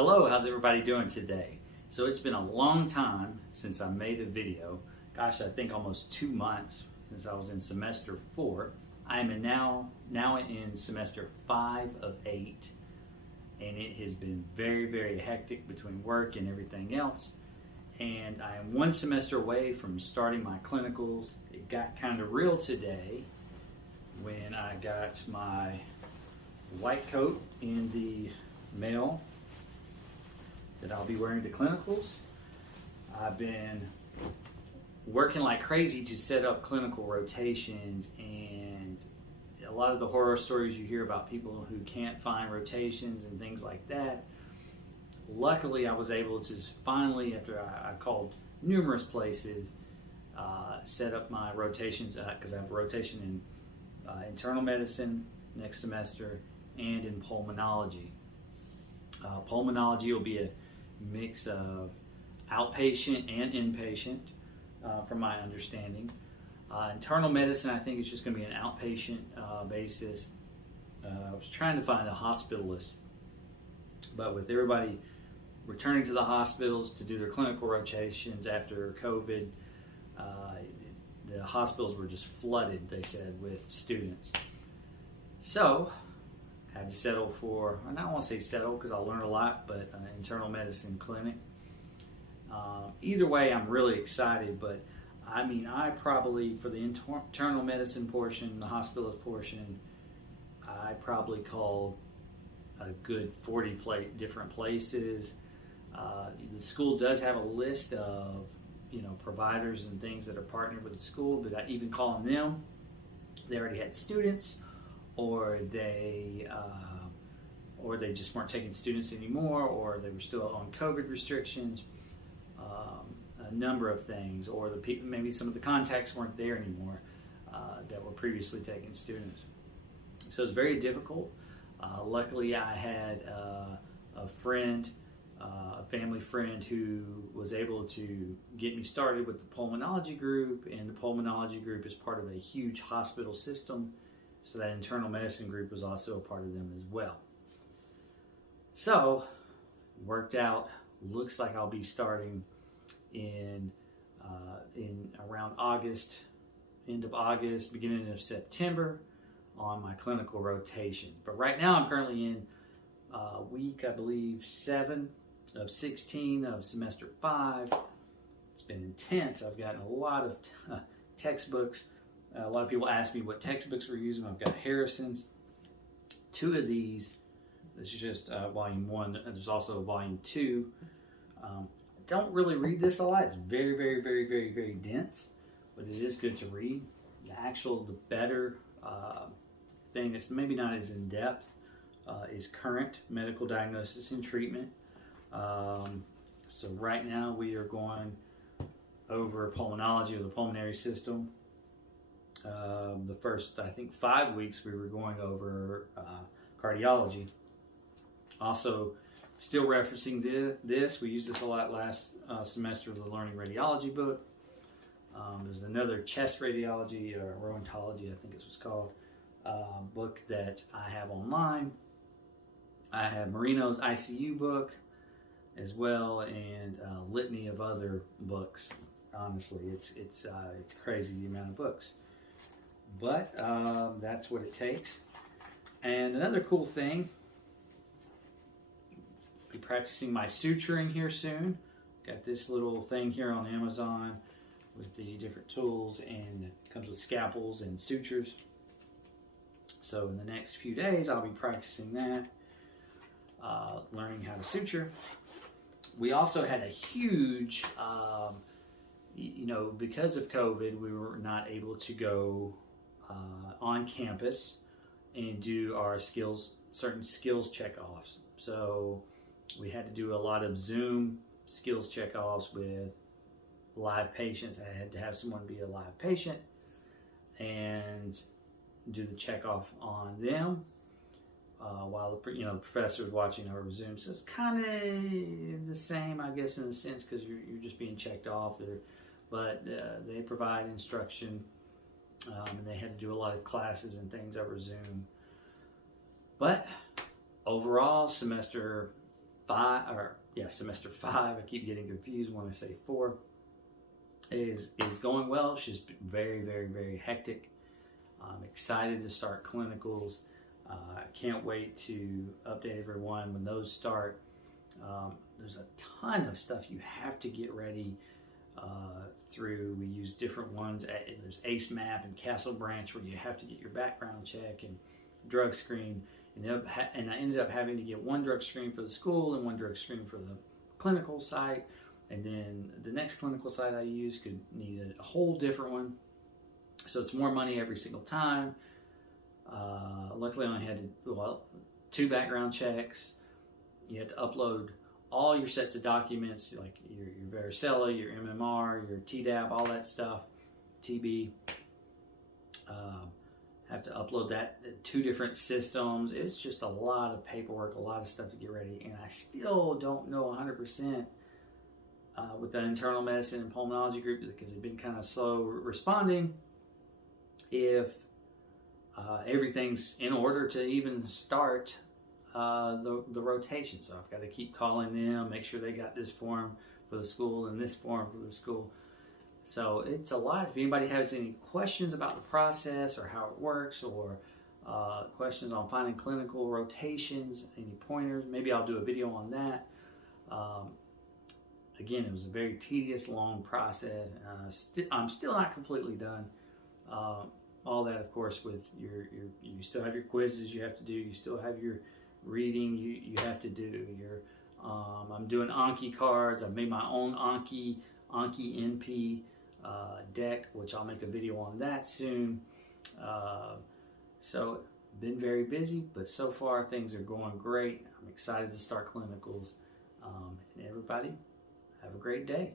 Hello, how's everybody doing today? So it's been a long time since I made a video. Gosh, I think almost 2 months since I was in semester 4. I am now in semester 5 of 8, and it has been very hectic between work and everything else. And I am 1 semester away from starting my clinicals. It got kind of real today when I got my white coat in the mail that I'll be wearing to clinicals. I've been working like crazy to set up clinical rotations, and a lot of the horror stories you hear about people who can't find rotations and things like that. Luckily, I was able to finally, after I called numerous places, set up my rotations because I have a rotation in internal medicine next semester and in pulmonology. Pulmonology will be a mix of outpatient and inpatient, from my understanding. Internal medicine, I think, is just going to be an outpatient basis. I was trying to find a hospitalist, but with everybody returning to the hospitals to do their clinical rotations after COVID, the hospitals were just flooded, they said, with students. So had to settle for, and I don't want to say settle because I'll learn a lot, but an internal medicine clinic. Either way, I'm really excited, but I mean, I probably, for the internal medicine portion, the hospitalist portion, I probably called a good 40 different places. The school does have a list of, providers and things that are partnered with the school, but I even calling them, they already had students, or they just weren't taking students anymore, or they were still on COVID restrictions, a number of things, or maybe some of the contacts weren't there anymore that were previously taking students. So it's very difficult. Luckily, I had a friend, a family friend, who was able to get me started with the pulmonology group, and the pulmonology group is part of a huge hospital system. So that internal medicine group was also a part of them as well. So, worked out. Looks like I'll be starting in around August, end of August, beginning of September, on my clinical rotations. But right now I'm currently in week, I believe, 7 of 16 of semester 5. It's been intense. I've gotten a lot of textbooks. A lot of people ask me what textbooks we're using. I've got Harrison's. 2 of these. This is just volume 1. There's also volume 2. I don't really read this a lot. It's very dense, but it is good to read. The better thing that's maybe not as in depth is current medical diagnosis and treatment. So right now we are going over pulmonology, or the pulmonary system. The first, I think, 5 weeks we were going over cardiology. Also, still referencing this. We used this a lot last semester with the Learning Radiology book. There's another chest radiology, or rheumatology, I think it's what's called, book that I have online. I have Marino's ICU book as well, and a litany of other books. Honestly, it's crazy the amount of books. But that's what it takes. And another cool thing, I'll be practicing my suturing here soon. Got this little thing here on Amazon with the different tools, and it comes with scalpels and sutures. So in the next few days I'll be practicing that, learning how to suture. We also had a huge, because of COVID, we were not able to go on campus and do our certain skills checkoffs. So we had to do a lot of Zoom skills checkoffs with live patients. I had to have someone be a live patient and do the checkoff on them while the professor was watching over Zoom. So it's kind of the same, I guess, in a sense, because you're just being checked off there. But they provide instruction. And they had to do a lot of classes and things over Zoom. But overall, semester semester 5. I keep getting confused when I say 4. Is going well. It's just very, very, very hectic. I'm excited to start clinicals. I can't wait to update everyone when those start. There's a ton of stuff you have to get ready through. We use different ones. There's ACE Map and Castle Branch where you have to get your background check and drug screen. And I ended up having to get one drug screen for the school and one drug screen for the clinical site. And then the next clinical site I use could need a whole different one. So it's more money every single time. Luckily I only had to, 2 background checks. You had to upload all your sets of documents, like your varicella, your MMR, your Tdap, all that stuff, TB. Have to upload that to 2 different systems. It's just a lot of paperwork, a lot of stuff to get ready. And I still don't know 100% with the internal medicine and pulmonology group, because they've been kind of slow responding, if everything's in order to even start the rotation. So I've got to keep calling them, make sure they got this form for the school and this form for the school. So it's a lot. If anybody has any questions about the process or how it works, or questions on finding clinical rotations, any pointers, maybe I'll do a video on that. Again, it was a very tedious, long process. I'm still not completely done. All that, of course, with you still have your quizzes you have to do. You still have your reading you have to do. I'm doing Anki cards. I've made my own Anki NP deck, which I'll make a video on that soon. So been very busy, but so far things are going great. I'm excited to start clinicals. And everybody, have a great day.